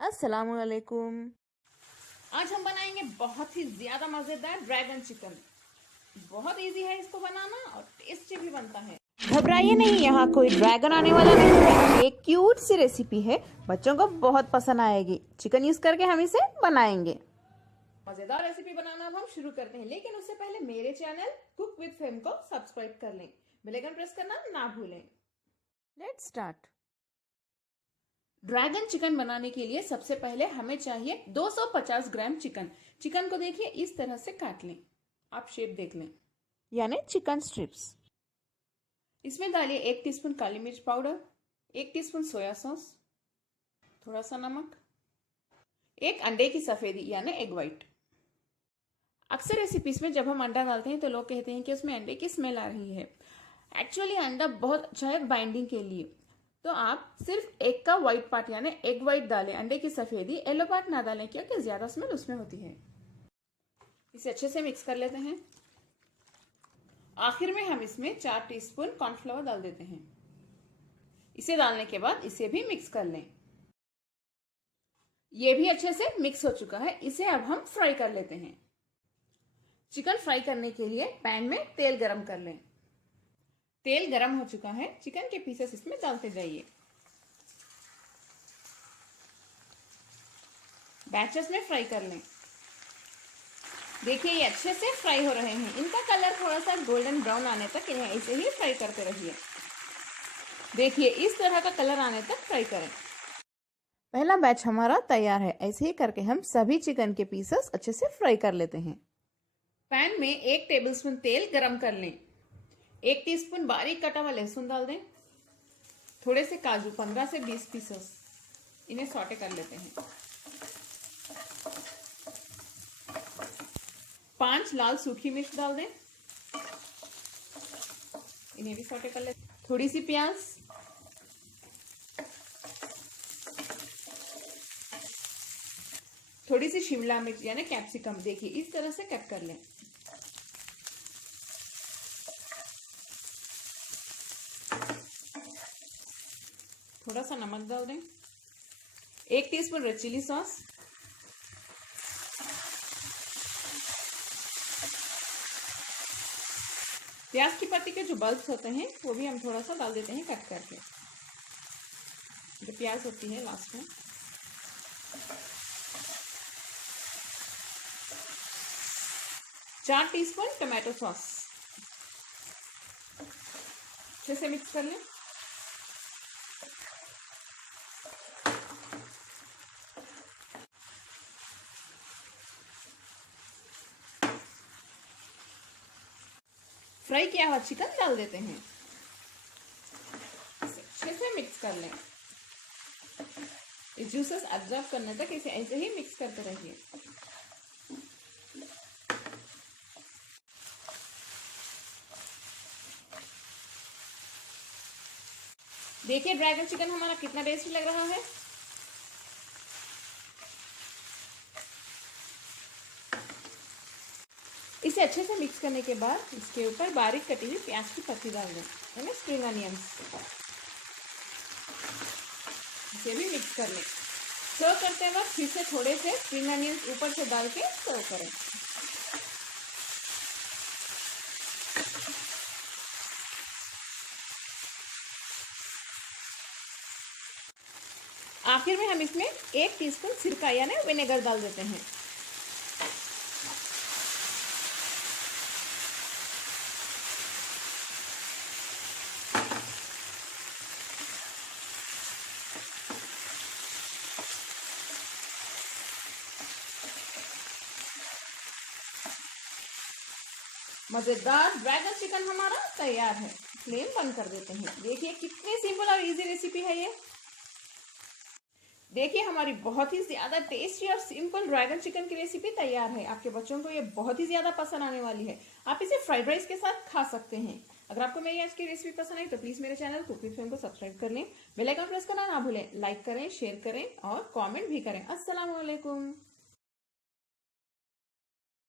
अस्सलामुअलैकुम। आज हम बनाएंगे बहुत ही ज्यादा मजेदार ड्रैगन चिकन। बहुत इजी है इसको बनाना और टेस्टी भी बनता है। घबराइए नहीं, यहाँ कोई ड्रैगन आने वाला नहीं है। एक क्यूट सी रेसिपी है, बच्चों को बहुत पसंद आएगी। चिकन यूज करके हम इसे बनाएंगे। मजेदार रेसिपी बनाना अब हम शुरू करते हैं, लेकिन उससे पहले मेरे चैनल कुक विद फेम को सब्सक्राइब कर लें। बेल आइकन प्रेस करना ना भूलें। Let's start. ड्रैगन चिकन बनाने के लिए सबसे पहले हमें चाहिए 250 ग्राम चिकन। चिकन को देखिए इस तरह से काट लें, आप शेप देख लें, यानी चिकन स्ट्रिप्स। इसमें डालिए 1 टीस्पून काली मिर्च पाउडर, 1 टीस्पून सोया सॉस, थोड़ा सा नमक, 1 अंडे की सफेदी यानी एग व्हाइट। अक्सर रेसिपीज में जब हम अंडा डालते हैं तो लोग कहते हैं कि उसमें अंडे की स्मेल आ रही है। एक्चुअली अंडा बहुत अच्छा है बाइंडिंग के लिए, तो आप सिर्फ एग का व्हाइट पार्ट यानी एग व्हाइट डालें, अंडे की सफेदी, येलो पार्ट ना डालें क्योंकि ज्यादा स्मेल उसमें होती है। इसे अच्छे से मिक्स कर लेते हैं। आखिर में हम इसमें 4 टीस्पून कॉर्नफ्लावर डाल देते हैं। इसे डालने के बाद इसे भी मिक्स कर लें। ये भी अच्छे से मिक्स हो चुका है, इसे अब हम फ्राई कर लेते हैं। चिकन फ्राई करने के लिए पैन में तेल गरम कर लें। तेल गरम हो चुका है, चिकन के पीसेस इसमें डालते जाइए। बैचेस में फ्राई कर लें। देखिए ये अच्छे से फ्राई हो रहे हैं। इनका कलर थोड़ा सा गोल्डन ब्राउन आने तक इन्हें ऐसे ही फ्राई करते रहिए। देखिए इस तरह का कलर आने तक फ्राई करें। पहला बैच हमारा तैयार है। ऐसे ही करके हम सभी चिकन के पीसेस अच्छे से फ्राई कर लेते हैं। पैन में 1 टेबलस्पून तेल गरम कर लें। 1 टीस्पून बारीक कटा हुआ लहसुन डाल दें। थोड़े से काजू 15 से 20 पीसेस, इन्हें सॉटे कर लेते हैं। 5 लाल सूखी मिर्च डाल दें, इन्हें भी सॉटे कर लेते हैं। थोड़ी सी प्याज, थोड़ी सी शिमला मिर्च यानी कैप्सिकम, देखिए इस तरह से कट कर लें। थोड़ा सा नमक डाल दें। 1 टीस्पून रेड चिली सॉस, प्याज की पत्ती के जो बल्ब्स होते हैं वो भी हम थोड़ा सा डाल देते हैं कट करके। जो प्याज होती है लास्ट में। चार टीस्पून टमाटो सॉस, अच्छे से मिक्स कर लें। फ्राई किया हुआ चिकन डाल देते हैं, अच्छे से मिक्स कर लें। ये जूसेस एब्जॉर्ब करने तक इसे ऐसे ही मिक्स करते रहिए। देखिए ड्रैगन चिकन हमारा कितना टेस्टी लग रहा है। इसे अच्छे से मिक्स करने के बाद इसके ऊपर बारीक कटी हुई प्याज की पत्ती डाल दें, यानी स्प्रिंग अनियंस। इसे भी मिक्स कर लें। सर्व करते वक्त फिर से थोड़े से स्प्रिंग अनियंस ऊपर से डाल के सर्व करें। आखिर में हम इसमें 1 टीस्पून सिरका यानी विनेगर डाल देते हैं। मजेदार ड्रैगन चिकन हमारा तैयार है। फ्लेम बंद कर देते हैं। देखिए कितनी सिंपल और इजी रेसिपी है ये। देखिए हमारी बहुत ही ज्यादा टेस्टी और सिंपल ड्रैगन चिकन की रेसिपी तैयार है। आपके बच्चों को ये बहुत ही ज्यादा पसंद आने वाली है। आप इसे फ्राइड राइस के साथ खा सकते हैं। अगर आपको मेरी आज की रेसिपी पसंद आई तो प्लीज मेरे चैनल कुक विद फेम को सब्सक्राइब कर लें। बेल आइकन प्रेस करना ना भूलें। लाइक करें, शेयर करें और कमेंट भी करें। अस्सलाम वालेकुम।